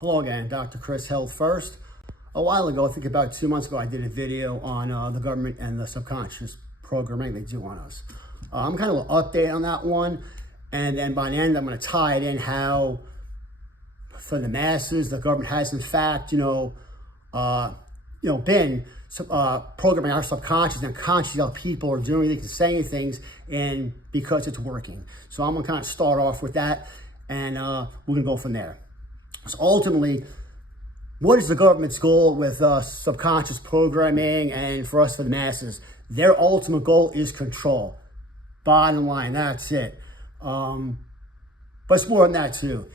Hello again, Dr. Chris Health First. A while ago, I think about 2 months ago, I did a video on the government and the subconscious programming they do on us. I'm kind of an update on that one, and then by the end, I'm going to tie it in how, for the masses, the government has in fact, been programming our subconscious and consciously how people are doing things and saying things, and because it's working. So I'm going to kind of start off with that, and we're going to go from there. So ultimately, what is the government's goal with subconscious programming and for us, for the masses? Their ultimate goal is control. Bottom line, that's it. But it's more than that too.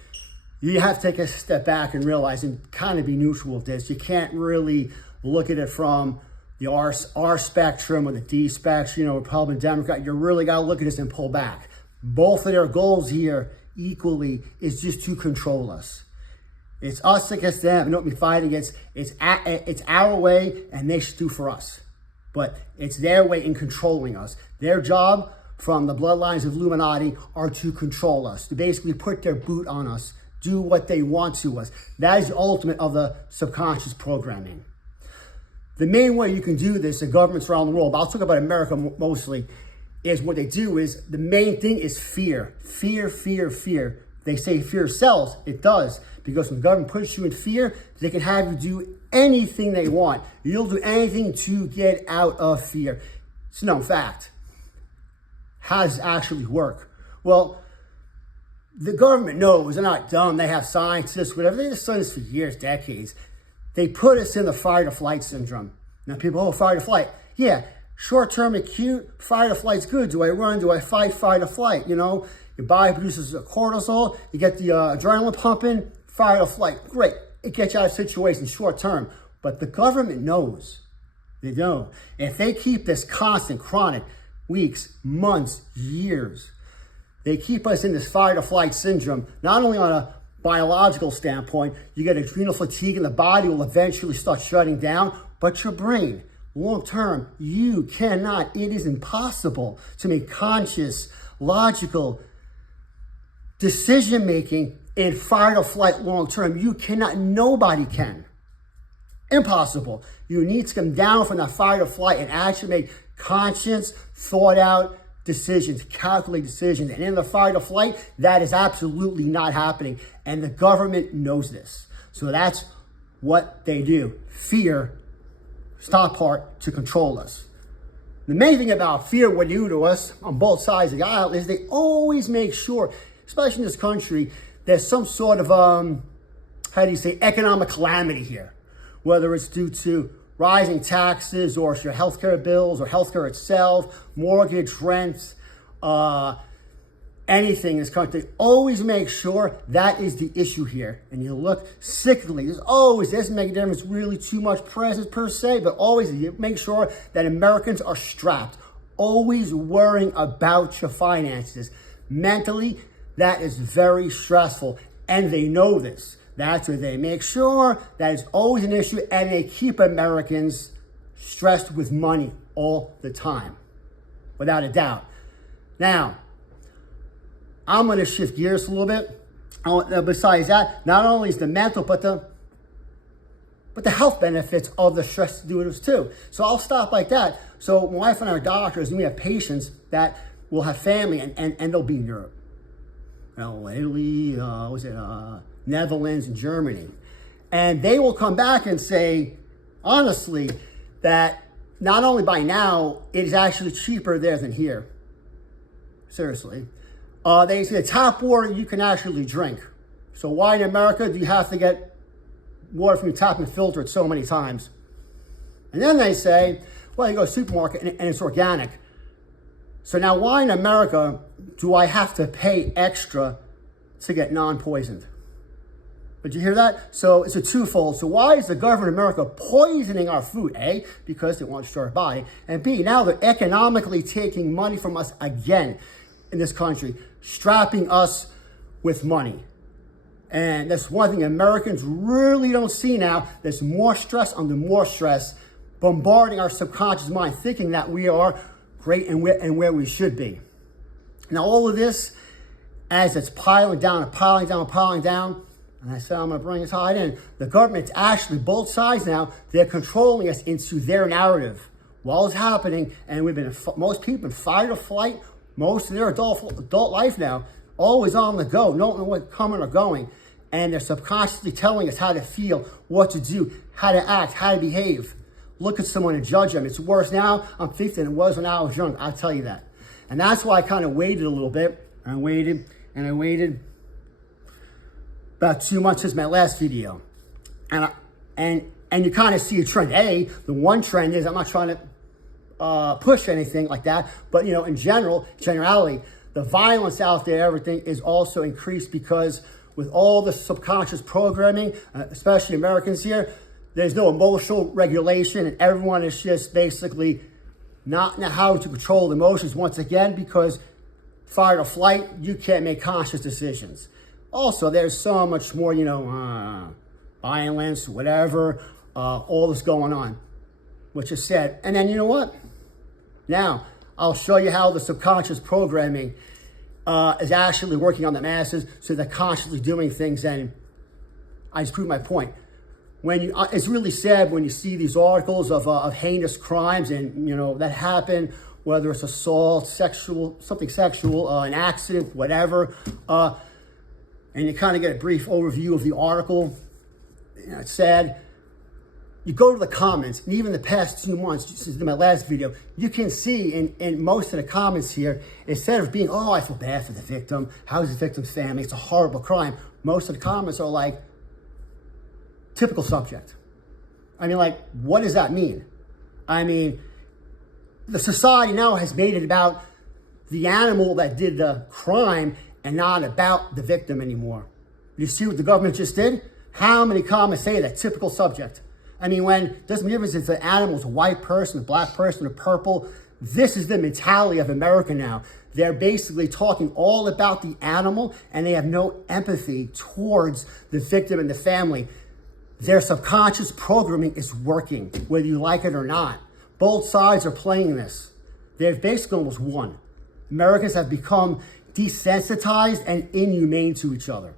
You have to take a step back and realize and kind of be neutral with this. You can't really look at it from the R spectrum or the D spectrum, Republican, Democrat. You really got to look at this and pull back. Both of their goals here equally is just to control us. It's us against them, and what we fight against, it's our way, and they should do for us. But it's their way in controlling us. Their job from the bloodlines of Illuminati are to control us, to basically put their boot on us, do what they want to us. That is the ultimate of the subconscious programming. The main way you can do this in governments around the world, but I'll talk about America mostly, is what they do is, the main thing is fear. Fear, fear, fear. They say fear sells. It does. Because when the government puts you in fear, they can have you do anything they want. You'll do anything to get out of fear. It's a known fact. How does it actually work? Well, the government knows. They're not dumb. They have scientists, whatever. They've done this for years, decades. They put us in the fight-or-flight syndrome. Now people, fight-or-flight. Yeah, short-term acute, fight-or-flight's good. Do I run? Do I fight? Fight-or-flight, Your body produces cortisol. You get the adrenaline pumping. Fight or flight, great. It gets you out of situations short term. But the government knows. They know. If they keep this constant, chronic, weeks, months, years, they keep us in this fight or flight syndrome, not only on a biological standpoint, you get adrenal fatigue and the body will eventually start shutting down, but your brain, long term, you cannot, it is impossible to make conscious, logical decision-making in fight or flight long term. You cannot, nobody can. Impossible. You need to come down from that fight or flight and actually make conscious, thought out decisions, calculated decisions. And in the fight or flight, that is absolutely not happening. And the government knows this. So that's what they do. Fear, stop part, to control us. The main thing about fear, what they do to us on both sides of the aisle, is they always make sure, especially in this country, there's some sort of, economic calamity here. Whether it's due to rising taxes or your healthcare bills or healthcare itself, mortgage, rents, anything in this country. They always make sure that is the issue here. And you look sickly. There's always, this doesn't make a difference really too much presence per se, but always you make sure that Americans are strapped. Always worrying about your finances. Mentally, that is very stressful, and they know this. That's where they make sure that is always an issue, and they keep Americans stressed with money all the time, without a doubt. Now, I'm going to shift gears a little bit. Besides that, not only is the mental, but the health benefits of the stress to do this too. So I'll stop like that. So my wife and I are doctors, and we have patients that will have family, and they'll be in Europe. Italy, Netherlands, and Germany. And they will come back and say, honestly, that not only by now, it is actually cheaper there than here. Seriously. They say the tap water you can actually drink. So why in America do you have to get water from your tap and filter it so many times? And then they say, well, you go to the supermarket and it's organic. So now why in America do I have to pay extra to get non-poisoned? Did you hear that? So it's a twofold. So why is the government of America poisoning our food? A, because they want to destroy our body. And B, now they're economically taking money from us again in this country, strapping us with money. And that's one thing Americans really don't see now. There's more stress under more stress, bombarding our subconscious mind, thinking that we are great and where we should be. Now, all of this, as it's piling down and piling down and piling down, And I said, I'm going to bring us tied in. The government's actually, both sides now, they're controlling us into their narrative while it's happening. And most people in fight or flight, most of their adult life now, always on the go, don't know what's coming or going. And they're subconsciously telling us how to feel, what to do, how to act, how to behave. Look at someone and judge them. It's worse now, I'm 50, than it was when I was young. I'll tell you that. And that's why I kind of waited a little bit. I waited about 2 months since my last video. And you kind of see a trend. The one trend is, I'm not trying to push anything like that, but in generality, the violence out there, everything is also increased because with all the subconscious programming, especially Americans here, there's no emotional regulation, and everyone is just basically not know how to control the emotions once again, because fight or flight, you can't make conscious decisions. Also, there's so much more, violence, whatever, all this going on, which is sad. And then you know what? Now, I'll show you how the subconscious programming is actually working on the masses, so they're consciously doing things. And I just proved my point. It's really sad when you see these articles of heinous crimes, and that happen, whether it's assault, something sexual, an accident, whatever, and you kind of get a brief overview of the article. It's sad. You go to the comments, and even the past 2 months, since my last video, you can see in most of the comments here, instead of being, I feel bad for the victim, how's the victim's family, it's a horrible crime, most of the comments are like, typical subject. I mean, like, what does that mean? I mean, the society now has made it about the animal that did the crime and not about the victim anymore. You see what the government just did? How many comments say that? Typical subject. I mean, doesn't matter if the animal's a white person, a black person, a purple. This is the mentality of America now. They're basically talking all about the animal, and they have no empathy towards the victim and the family. Their subconscious programming is working, whether you like it or not. Both sides are playing this. They've basically almost won. Americans have become desensitized and inhumane to each other.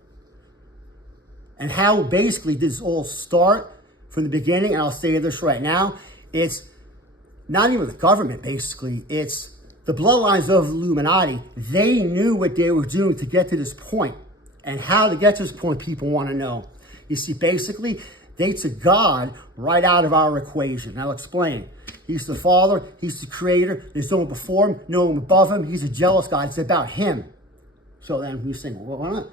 And how basically did this all start from the beginning? And I'll say this right now. It's not even the government, basically. It's the bloodlines of the Illuminati. They knew what they were doing to get to this point. And how to get to this point, people want to know. You see, basically, they took God right out of our equation. I'll explain. He's the Father. He's the Creator. There's no one before Him, no one above Him. He's a jealous God. It's about Him. So then you think, well, why not?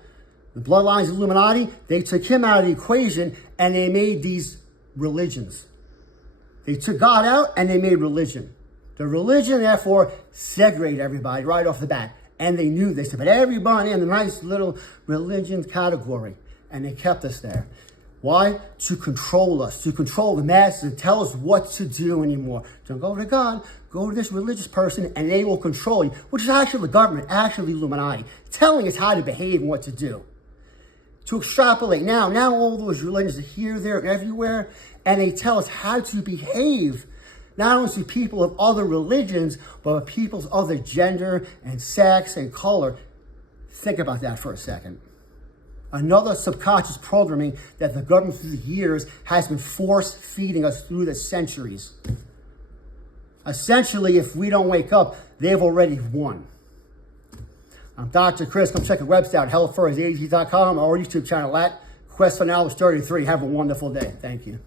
The bloodlines of Illuminati, they took Him out of the equation, and they made these religions. They took God out, and they made religion. The religion, therefore, segregated everybody right off the bat. And they knew, they said, but everybody in the nice little religion category. And they kept us there. Why? To control us, to control the masses, and tell us what to do anymore. Don't go to God, go to this religious person, and they will control you, which is actually the government, actually the Illuminati, telling us how to behave and what to do. To extrapolate now all those religions are here, there, and everywhere, and they tell us how to behave, not only to people of other religions, but people's other gender and sex and color. Think about that for a second. Another subconscious programming that the government through the years has been force feeding us through the centuries. Essentially, if we don't wake up, they've already won. I'm Dr. Chris. Come check the website out, healthfirstaz.com, or YouTube channel at Quest for Knowledge 33. Have a wonderful day. Thank you.